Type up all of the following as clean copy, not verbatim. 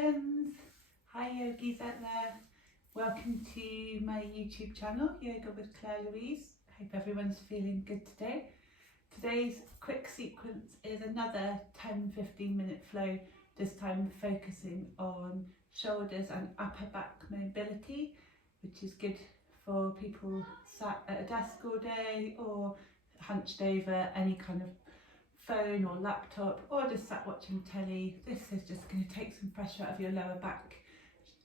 friends, hi yogis out there, welcome to my YouTube channel, Yoga with Claire Louise. Hope everyone's feeling good today. Today's quick sequence is another 10-15 minute flow, this time focusing on shoulders and upper back mobility, which is good for people sat at a desk all day or hunched over any kind of phone or laptop or just sat watching telly. This is just going to take some pressure out of your lower back,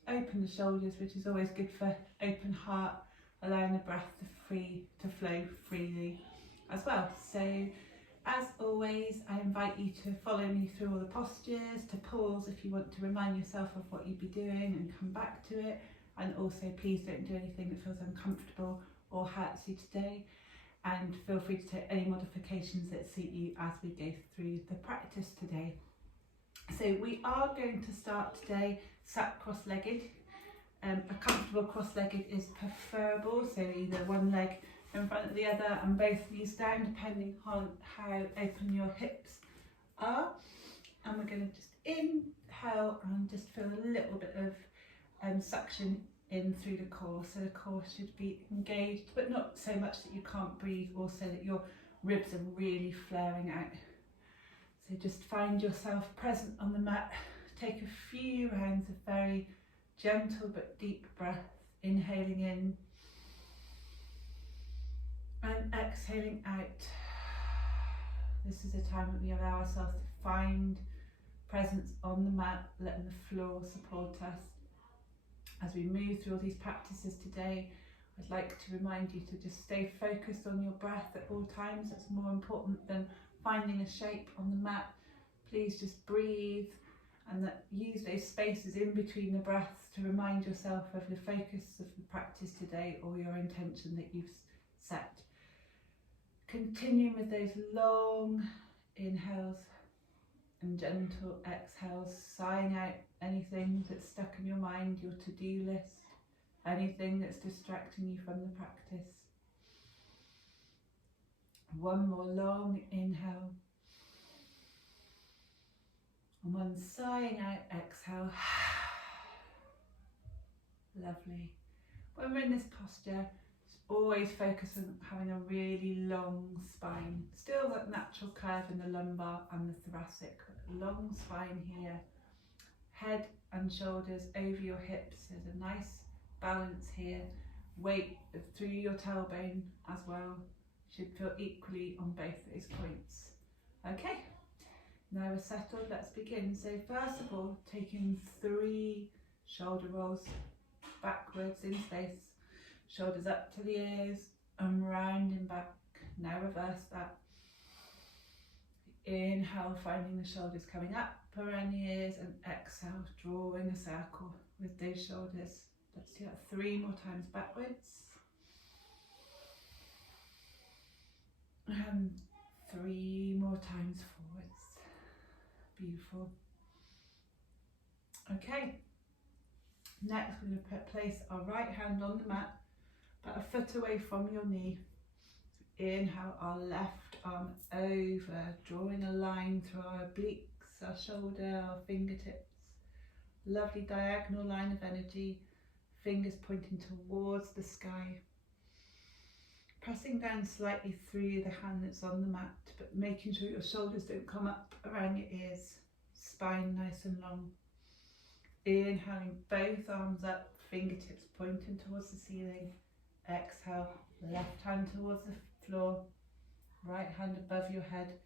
open the shoulders, which is always good for open heart, allowing the breath to flow freely as well. So as always, I invite you to follow me through all the postures, to pause if you want to remind yourself of what you'd be doing and come back to it, and also please don't do anything that feels uncomfortable or hurts you today. And feel free to take any modifications that suit you as we go through the practice today. So we are going to start today sat cross-legged. A comfortable cross-legged is preferable, so either one leg in front of the other and both knees down, depending on how open your hips are. And we're going to just inhale and just feel a little bit of suction in through the core, so the core should be engaged, but not so much that you can't breathe, or so that your ribs are really flaring out. So just find yourself present on the mat. Take a few rounds of very gentle but deep breath, inhaling in and exhaling out. This is a time that we allow ourselves to find presence on the mat, letting the floor support us. As we move through all these practices today, I'd like to remind you to just stay focused on your breath at all times. It's more important than finding a shape on the mat. Please just breathe and use those spaces in between the breaths to remind yourself of the focus of the practice today or your intention that you've set. Continuing with those long inhales and gentle exhales, sighing out anything that's stuck in your mind, your to-do list, anything that's distracting you from the practice. One more long inhale. And one sighing out exhale. Lovely. When we're in this posture, always focus on having a really long spine. Still that natural curve in the lumbar and the thoracic. Long spine here. Head and shoulders over your hips. There's a nice balance here. Weight through your tailbone as well. Should feel equally on both those points. Okay, now we're settled, let's begin. So first of all, taking 3 shoulder rolls backwards in space. Shoulders up to the ears and rounding back. Now reverse that. Inhale, finding the shoulders coming up around the ears, and exhale, drawing a circle with those shoulders. Let's do that 3 more times backwards. And 3 more times forwards. Beautiful. Okay. Next, we're going to place our right hand on the mat, about a foot away from your knee. Inhale, our left arm over, drawing a line through our obliques, our shoulder, our fingertips. Lovely diagonal line of energy, fingers pointing towards the sky. Pressing down slightly through the hand that's on the mat, but making sure your shoulders don't come up around your ears. Spine nice and long. Inhaling, both arms up, fingertips pointing towards the ceiling. Exhale, left hand towards the floor, right hand above your head.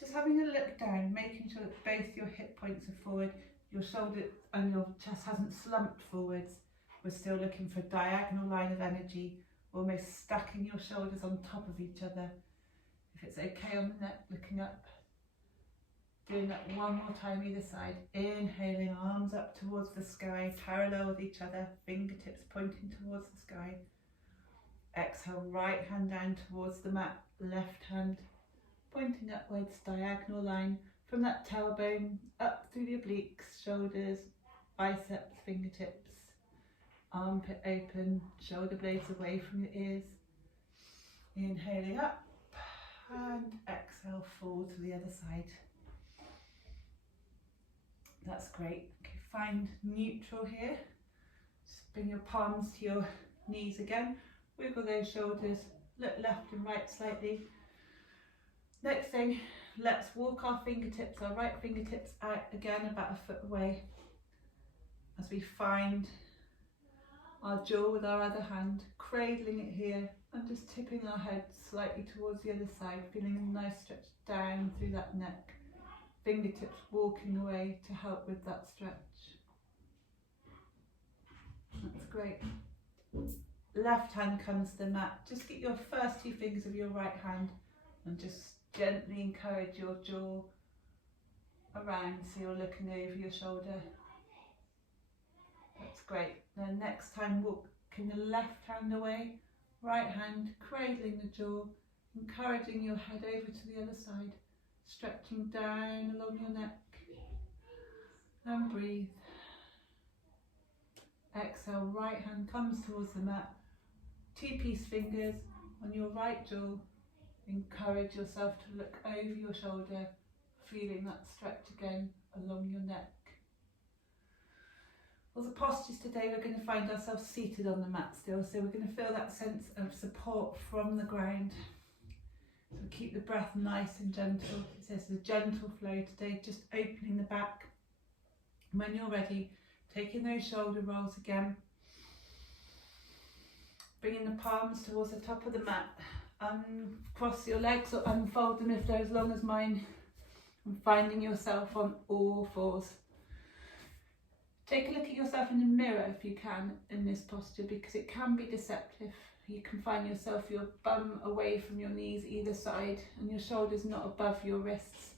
Just having a look down, making sure that both your hip points are forward, your shoulder and your chest hasn't slumped forwards. We're still looking for a diagonal line of energy, almost stacking your shoulders on top of each other. If it's okay on the neck, looking up. Doing that one more time either side. Inhaling, arms up towards the sky, parallel with each other, fingertips pointing towards the sky. Exhale, right hand down towards the mat, left hand pointing upwards, diagonal line from that tailbone up through the obliques, shoulders, biceps, fingertips, armpit open, shoulder blades away from your ears. Inhaling up and exhale, fall to the other side. That's great. Okay, find neutral here. Just bring your palms to your knees again. Wiggle those shoulders, look left and right slightly. Next thing, let's walk our fingertips, our right fingertips out again about a foot away as we find our jaw with our other hand, cradling it here and just tipping our head slightly towards the other side, feeling a nice stretch down through that neck. Fingertips walking away to help with that stretch. That's great. Left hand comes to the mat. Just get your first two fingers of your right hand and just gently encourage your jaw around so you're looking over your shoulder. That's great. Then next time, walking the left hand away, right hand cradling the jaw, encouraging your head over to the other side, stretching down along your neck, and breathe. Exhale, right hand comes towards the mat, two-piece fingers on your right jaw, encourage yourself to look over your shoulder, feeling that stretch again along your neck. Well, the postures today, we're going to find ourselves seated on the mat still, so we're going to feel that sense of support from the ground. So keep the breath nice and gentle. It says a gentle flow today, just opening the back. When you're ready, taking those shoulder rolls again, bringing the palms towards the top of the mat. Cross your legs or unfold them if they're as long as mine, and finding yourself on all fours. Take a look at yourself in the mirror if you can in this posture, because it can be deceptive. You can find yourself your bum away from your knees either side and your shoulders not above your wrists.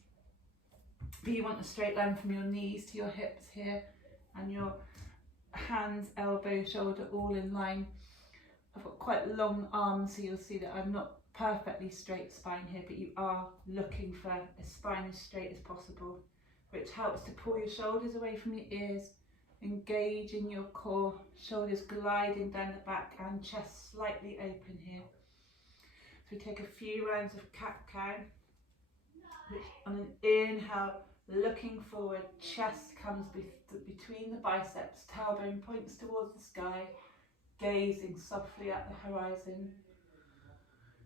But you want a straight line from your knees to your hips here, and your hands, elbow, shoulder all in line. I've got quite long arms, so you'll see that I'm not perfectly straight spine here, but you are looking for a spine as straight as possible, which helps to pull your shoulders away from your ears, engage in your core, shoulders gliding down the back and chest slightly open here. So we take a few rounds of cat-cow, which on an inhale, looking forward, chest comes between the biceps, tailbone points towards the sky, gazing softly at the horizon.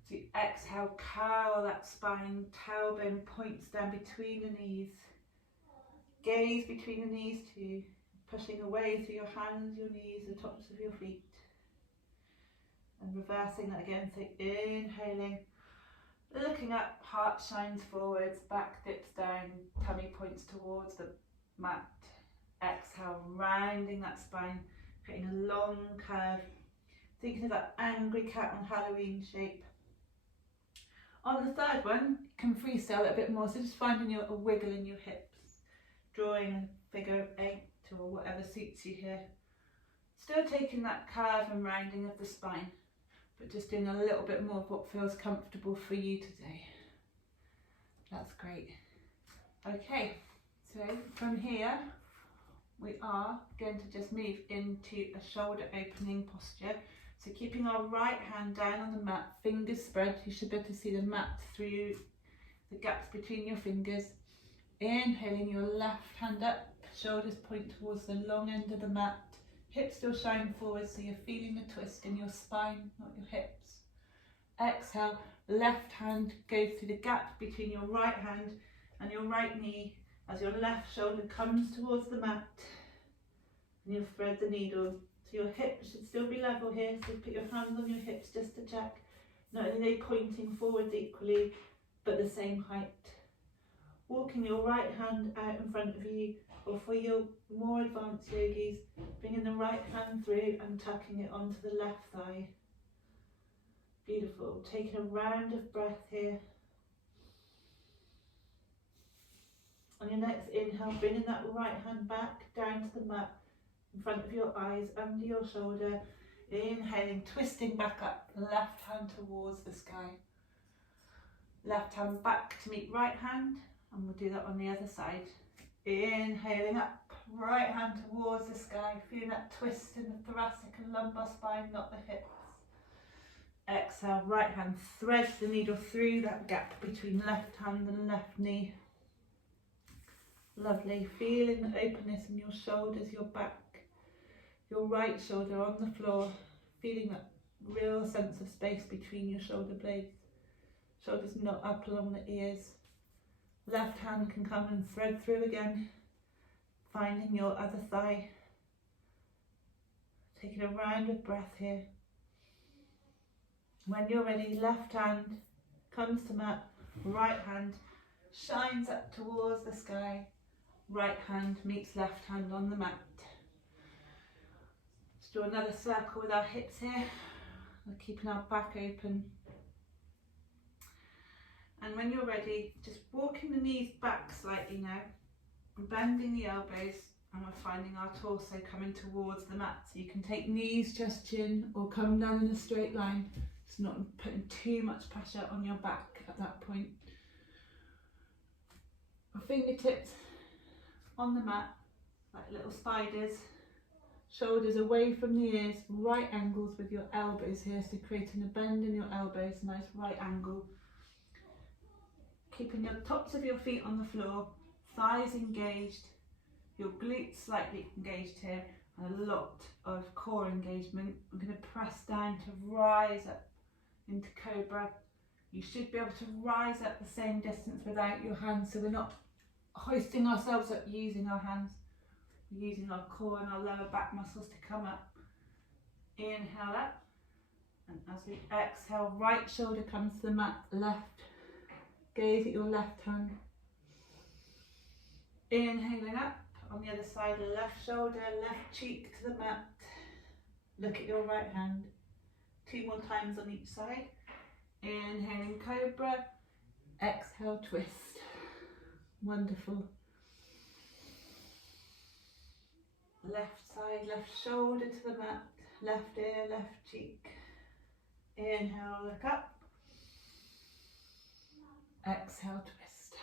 So you exhale, curl that spine, tailbone points down between the knees, gaze between the knees too, pushing away through your hands, your knees, the tops of your feet. And reversing that again, so inhaling, looking up, heart shines forwards, back dips down, tummy points towards the mat. Exhale, rounding that spine, creating a long curve, thinking of that angry cat on Halloween shape. On the third one, you can freestyle it a bit more, so just finding a wiggle in your hips, drawing a figure of 8 or whatever suits you here. Still taking that curve and rounding of the spine, but just doing a little bit more of what feels comfortable for you today. That's great. Okay, so from here we are going to just move into a shoulder opening posture. So keeping our right hand down on the mat, fingers spread. You should be able to see the mat through the gaps between your fingers. Inhaling your left hand up, shoulders point towards the long end of the mat. Hips still shine forward, so you're feeling the twist in your spine, not your hips. Exhale, left hand goes through the gap between your right hand and your right knee as your left shoulder comes towards the mat. And you'll thread the needle. So your hips should still be level here, so put your hands on your hips just to check. Not only are they pointing forwards equally, but the same height. Walking your right hand out in front of you, or for your more advanced yogis, bringing the right hand through and tucking it onto the left thigh. Beautiful. Taking a round of breath here. On your next inhale, bringing that right hand back down to the mat, in front of your eyes, under your shoulder. Inhaling, twisting back up, left hand towards the sky. Left hand back to meet right hand, and we'll do that on the other side. Inhaling up, right hand towards the sky, feeling that twist in the thoracic and lumbar spine, not the hips. Exhale, right hand threads the needle through that gap between left hand and left knee. Lovely. Feeling the openness in your shoulders, your back, your right shoulder on the floor. Feeling that real sense of space between your shoulder blades. Shoulders not up along the ears. Left hand can come and thread through again. Finding your other thigh. Taking a round of breath here. When you're ready, left hand comes to mat, right hand shines up towards the sky, right hand meets left hand on the mat. Let's do another circle with our hips here, we're keeping our back open. And when you're ready, just walking the knees back slightly now, bending the elbows, and we're finding our torso coming towards the mat. So you can take knees just chin or come down in a straight line. It's not putting too much pressure on your back at that point. Fingertips on the mat, like little spiders. Shoulders away from the ears, right angles with your elbows here, so creating a bend in your elbows, nice right angle. Keeping your tops of your feet on the floor, thighs engaged, your glutes slightly engaged here, and a lot of core engagement. I'm going to press down to rise up into Cobra. You should be able to rise up the same distance without your hands, so we're not hoisting ourselves up using our hands. We're using our core and our lower back muscles to come up. Inhale up, and as we exhale, right shoulder comes to the mat, left, gaze at your left hand. Inhaling up, on the other side, left shoulder, left cheek to the mat. Look at your right hand. 2 more times on each side. Inhaling Cobra, exhale twist. Wonderful. Left side, left shoulder to the mat, left ear, left cheek. Inhale, look up. Exhale, twist.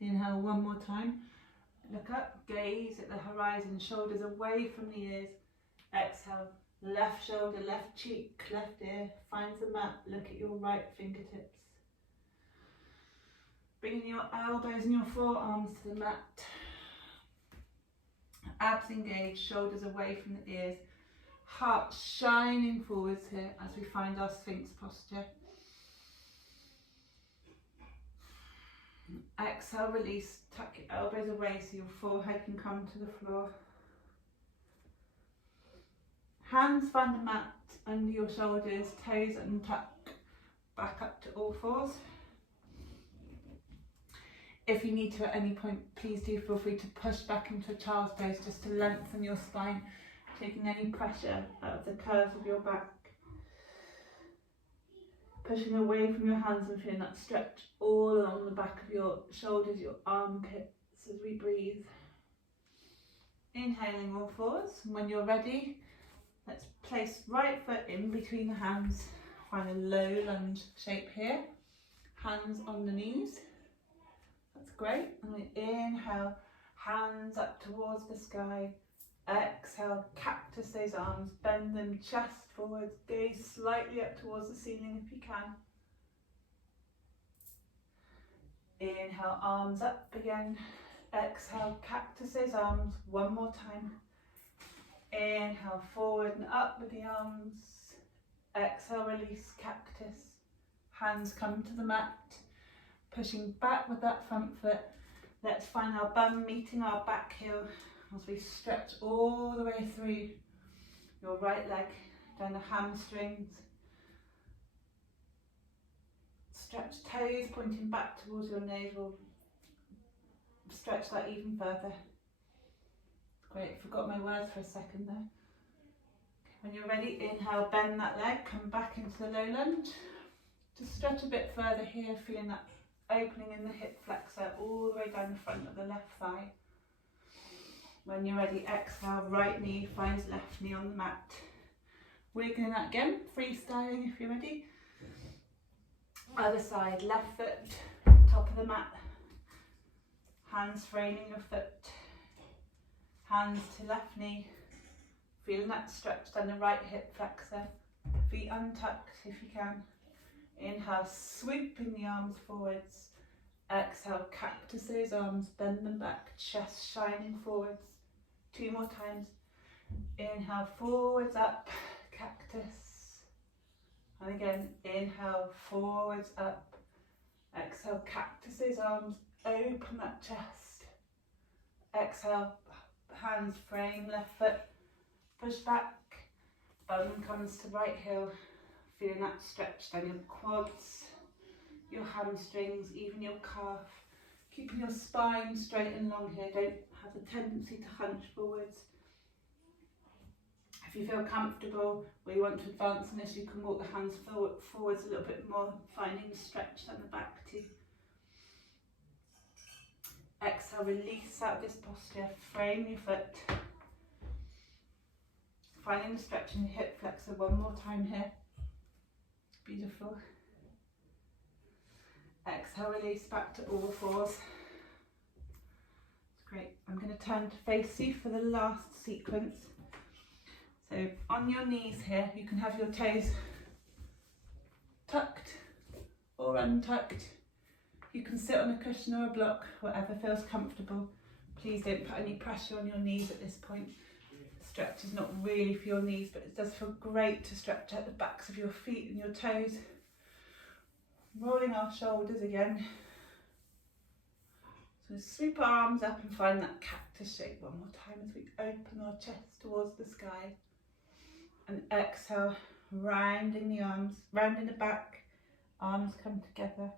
Inhale one more time. Look up, gaze at the horizon, shoulders away from the ears. Exhale, left shoulder, left cheek, left ear. Find the mat, look at your right fingertips. Bringing your elbows and your forearms to the mat. Abs engaged, shoulders away from the ears. Heart shining forwards here as we find our Sphinx posture. Exhale, release, tuck your elbows away so your forehead can come to the floor. Hands find the mat under your shoulders, toes untuck, back up to all fours. If you need to at any point, please do feel free to push back into a child's pose just to lengthen your spine, taking any pressure out of the curves of your back. Pushing away from your hands and feeling that stretch all along the back of your shoulders, your armpits as we breathe. Inhaling all fours, and when you're ready, let's place right foot in between the hands. Find a low lunge shape here. Hands on the knees. That's great. And we inhale, hands up towards the sky. Exhale, cactus those arms, bend them chest forwards, gaze slightly up towards the ceiling if you can. Inhale, arms up again. Exhale, cactus those arms one more time. Inhale, forward and up with the arms. Exhale, release, cactus. Hands come to the mat. Pushing back with that front foot. Let's find our bum meeting our back heel as we stretch all the way through your right leg, down the hamstrings. Stretch toes pointing back towards your navel. Stretch that even further. Great, forgot my words for a second there. When you're ready, inhale, bend that leg, come back into the low lunge. Just stretch a bit further here, feeling that opening in the hip flexor all the way down the front of the left thigh. When you're ready, exhale, right knee finds left knee on the mat. Wiggling that again, freestyling if you're ready. Other side, left foot, top of the mat. Hands framing your foot. Hands to left knee. Feeling that stretch down the right hip flexor. Feet untucked if you can. Inhale, swooping the arms forwards. Exhale, cactus those arms, bend them back, chest shining forwards. 2 more times. Inhale, forwards up, cactus. And again, inhale, forwards up. Exhale, cactus those arms, open that chest. Exhale, hands frame, left foot, push back. Bum comes to right heel, feeling that stretch down your quads, your hamstrings, even your calf. Keeping your spine straight and long here, don't have the tendency to hunch forwards. If you feel comfortable or you want to advance on this, you can walk the hands forwards a little bit more, finding the stretch down the back too. Exhale, release out of this posture, frame your foot. Finding the stretch in the hip flexor one more time here. Beautiful. Exhale, release back to all fours. That's great. I'm going to turn to face you for the last sequence. So on your knees here, you can have your toes tucked or untucked. You can sit on a cushion or a block, whatever feels comfortable. Please don't put any pressure on your knees at this point. The stretch is not really for your knees, but it does feel great to stretch out the backs of your feet and your toes. Rolling our shoulders again. So sweep our arms up and find that cactus shape one more time as we open our chest towards the sky. And exhale, rounding the arms, rounding the back, arms come together.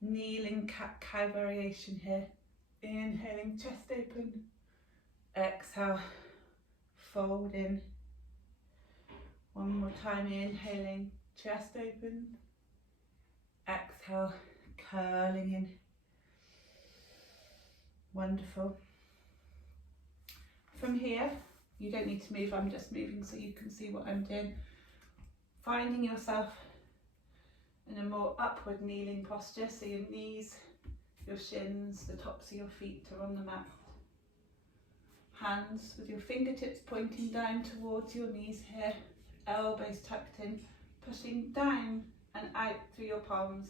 Kneeling cat-cow variation here. Inhaling, chest open. Exhale, fold in. One more time, inhaling, chest open. Exhale, curling in. Wonderful. From here, you don't need to move, I'm just moving so you can see what I'm doing. Finding yourself in a more upward kneeling posture, so your knees, your shins, the tops of your feet are on the mat. Hands with your fingertips pointing down towards your knees here, elbows tucked in, pushing down and out through your palms.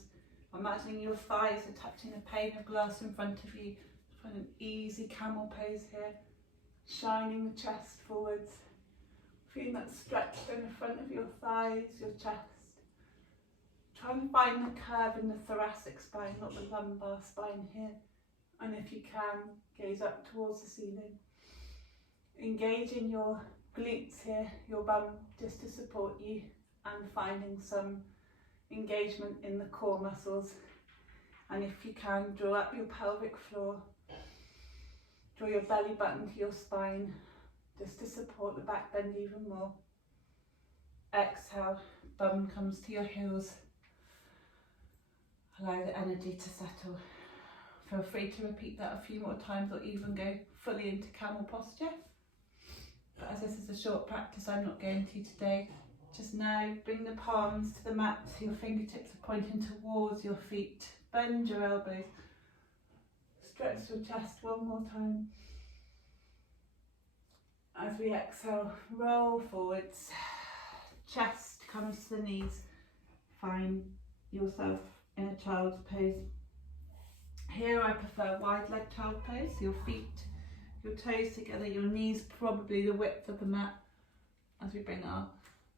Imagining your thighs are touching a pane of glass in front of you. Find an easy camel pose here, shining the chest forwards. Feeling that stretch down the front of your thighs, your chest. Try and find the curve in the thoracic spine, not the lumbar spine here. And if you can, gaze up towards the ceiling. Engaging your glutes here, your bum, just to support you, and finding some engagement in the core muscles. And if you can, draw up your pelvic floor. Draw your belly button to your spine, just to support the back bend even more. Exhale, bum comes to your heels. Allow the energy to settle. Feel free to repeat that a few more times or even go fully into camel posture. But as this is a short practice, I'm not going to today. Just now, bring the palms to the mat so your fingertips are pointing towards your feet. Bend your elbows. Stretch your chest one more time. As we exhale, roll forwards. Chest comes to the knees. Find yourself in a child's pose. Here I prefer wide leg child pose, so your feet, your toes together, your knees probably the width of the mat. As we bring our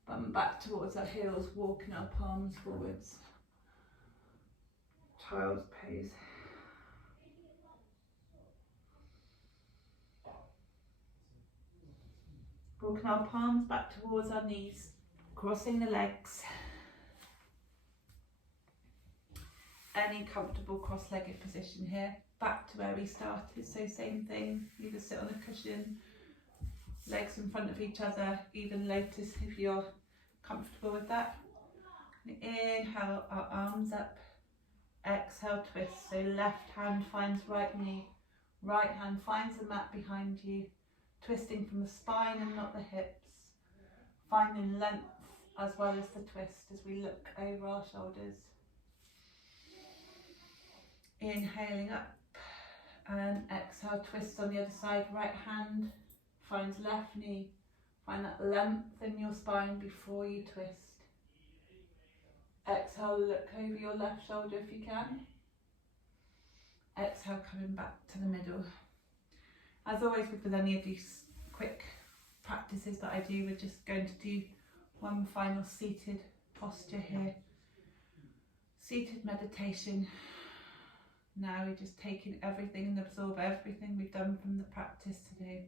bum back towards our heels, walking our palms forwards. Child's pose. Walking our palms back towards our knees, crossing the legs. Any comfortable cross-legged position here. Back to where we started, so same thing, either sit on a cushion, legs in front of each other, even lotus if you're comfortable with that. Inhale, our arms up. Exhale, twist, so left hand finds right knee, right hand finds the mat behind you, twisting from the spine and not the hips, finding length as well as the twist as we look over our shoulders. Inhaling up and exhale, twist on the other side, right hand finds left knee, find that length in your spine before you twist. Exhale, look over your left shoulder if you can. Exhale, coming back to the middle. As always with any of these quick practices that I do, we're just going to do one final seated posture here. Seated meditation. Now we're just taking everything and absorb everything we've done from the practice today.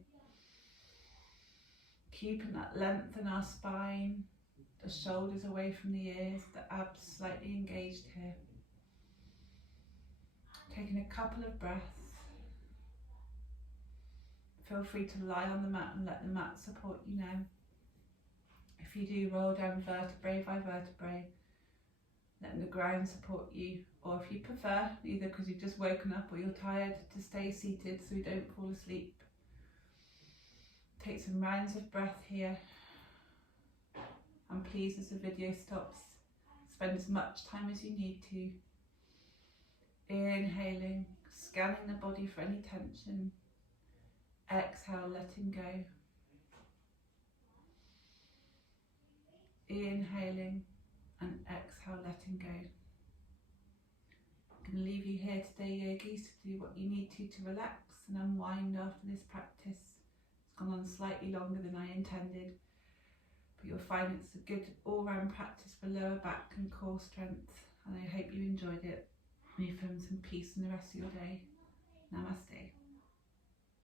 Keeping that length in our spine, the shoulders away from the ears, the abs slightly engaged here. Taking a couple of breaths. Feel free to lie on the mat and let the mat support you now. If you do, roll down vertebrae by vertebrae, letting the ground support you, or if you prefer, either because you've just woken up or you're tired, to stay seated so you don't fall asleep. Take some rounds of breath here, and please, as the video stops, spend as much time as you need to. Inhaling, scanning the body for any tension. Exhale, letting go. Inhaling and exhale, letting go. I'm going to leave you here today, yogis, to do what you need to relax and unwind after this practice. It's gone on slightly longer than I intended, but you'll find it's a good all-round practice for lower back and core strength, and I hope you enjoyed it and you found some peace in the rest of your day. Namaste.